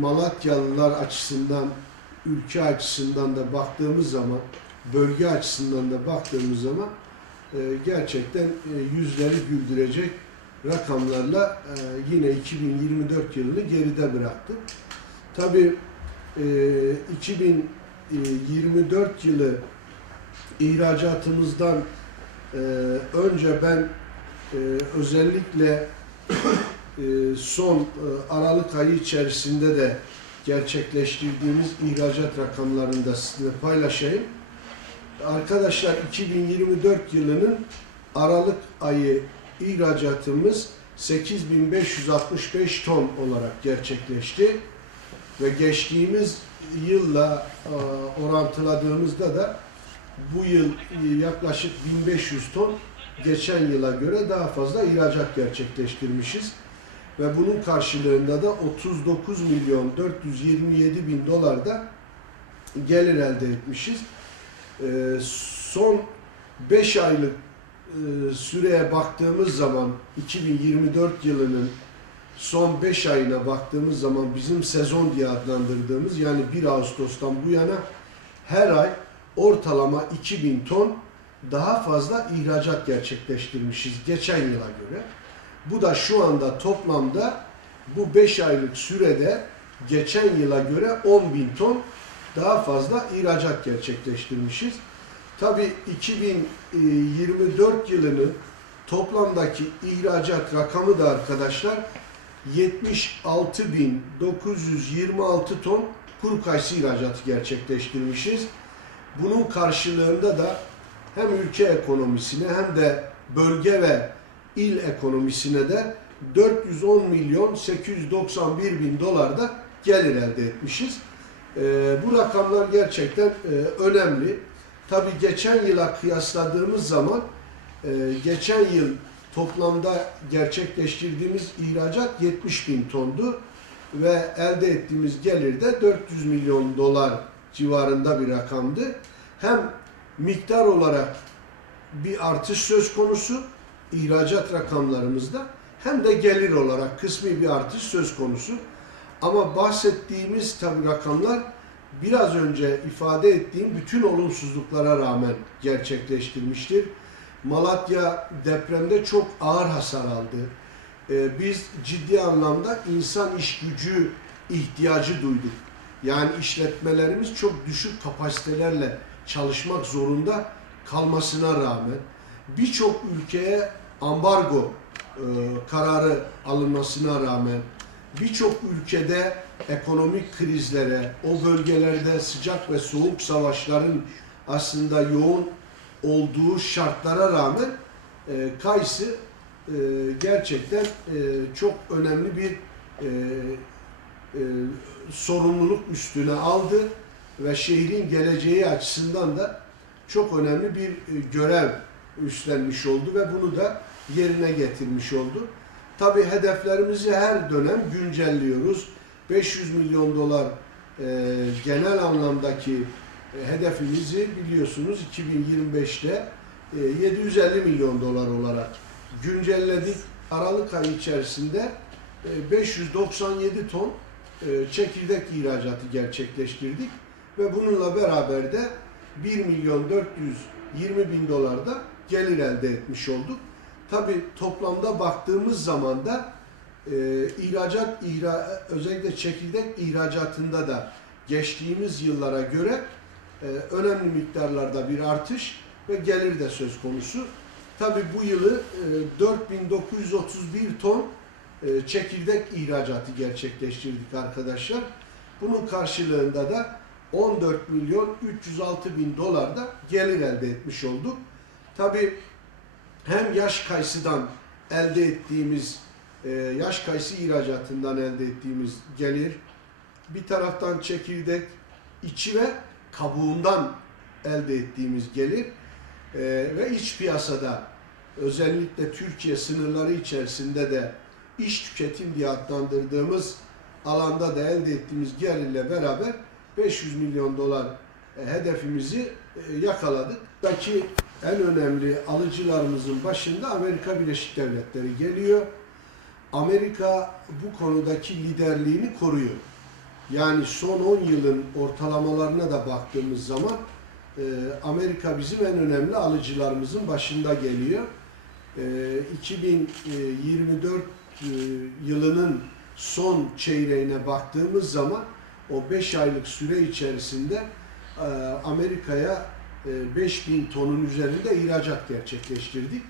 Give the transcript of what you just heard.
Malatyalılar açısından, ülke açısından da baktığımız zaman, bölge açısından da baktığımız zaman e, gerçekten e, yüzleri güldürecek rakamlarla e, yine 2024 yılını geride bıraktı. Tabii e, 2024 yılı ihracatımızdan önce ben özellikle son e, Aralık ayı içerisinde de gerçekleştirdiğimiz ihracat rakamlarını da sizinle paylaşayım. Arkadaşlar 2024 yılının Aralık ayı ihracatımız 8565 ton olarak gerçekleşti ve geçtiğimiz yılla e, orantıladığımızda da bu yıl e, yaklaşık 1500 ton geçen yıla göre daha fazla ihracat gerçekleştirmişiz. Ve bunun karşılığında da 39 milyon 427 bin dolar da gelir elde etmişiz. Ee, son 5 aylık e, süreye baktığımız zaman 2024 yılının son 5 ayına baktığımız zaman bizim sezon diye adlandırdığımız yani 1 Ağustos'tan bu yana her ay ortalama 2000 ton daha fazla ihracat gerçekleştirmişiz geçen yıla göre. Bu da şu anda toplamda bu 5 aylık sürede geçen yıla göre 10 bin ton daha fazla ihracat gerçekleştirmişiz. Tabi 2024 yılının toplamdaki ihracat rakamı da arkadaşlar 76.926 ton kuru kayısı ihracatı gerçekleştirmişiz. Bunun karşılığında da hem ülke ekonomisine hem de bölge ve il ekonomisine de 410 milyon 891 bin dolar da gelir elde etmişiz. Ee, bu rakamlar gerçekten e, önemli. Tabii geçen yıla kıyasladığımız zaman e, geçen yıl toplamda gerçekleştirdiğimiz ihracat 70 bin tondu ve elde ettiğimiz gelir de 400 milyon dolar civarında bir rakamdı. Hem miktar olarak bir artış söz konusu ihracat rakamlarımızda hem de gelir olarak kısmi bir artış söz konusu. Ama bahsettiğimiz tabi rakamlar biraz önce ifade ettiğim bütün olumsuzluklara rağmen gerçekleştirmiştir. Malatya depremde çok ağır hasar aldı. Ee, biz ciddi anlamda insan iş gücü ihtiyacı duyduk. Yani işletmelerimiz çok düşük kapasitelerle çalışmak zorunda kalmasına rağmen birçok ülkeye ambargo e, kararı alınmasına rağmen birçok ülkede ekonomik krizlere, o bölgelerde sıcak ve soğuk savaşların aslında yoğun olduğu şartlara rağmen e, kayısı e, gerçekten e, çok önemli bir e, e, sorumluluk üstüne aldı ve şehrin geleceği açısından da çok önemli bir e, görev üstlenmiş oldu ve bunu da yerine getirmiş oldu. Tabii hedeflerimizi her dönem güncelliyoruz. 500 milyon dolar e, genel anlamdaki e, hedefimizi biliyorsunuz 2025'te e, 750 milyon dolar olarak güncelledik. Aralık ayı içerisinde e, 597 ton e, çekirdek ihracatı gerçekleştirdik ve bununla beraber de 1 milyon 420 bin dolar da gelir elde etmiş olduk. Tabi toplamda baktığımız zaman da e, ihracat, ihra, özellikle çekirdek ihracatında da geçtiğimiz yıllara göre e, önemli miktarlarda bir artış ve gelir de söz konusu. Tabi bu yılı e, 4931 ton e, çekirdek ihracatı gerçekleştirdik arkadaşlar. Bunun karşılığında da 14 milyon 306 bin dolar da gelir elde etmiş olduk. Tabi hem yaş kayısıdan elde ettiğimiz e, yaş kayısı ihracatından elde ettiğimiz gelir, bir taraftan çekirdek, içi ve kabuğundan elde ettiğimiz gelir e, ve iç piyasada özellikle Türkiye sınırları içerisinde de iş tüketim diye adlandırdığımız alanda da elde ettiğimiz gelirle beraber 500 milyon dolar e, hedefimizi yakaladık. Daki en önemli alıcılarımızın başında Amerika Birleşik Devletleri geliyor. Amerika bu konudaki liderliğini koruyor. Yani son 10 yılın ortalamalarına da baktığımız zaman e, Amerika bizim en önemli alıcılarımızın başında geliyor. E, 2024 e, yılının son çeyreğine baktığımız zaman o 5 aylık süre içerisinde e, Amerika'ya e, 5000 tonun üzerinde ihracat gerçekleştirdik.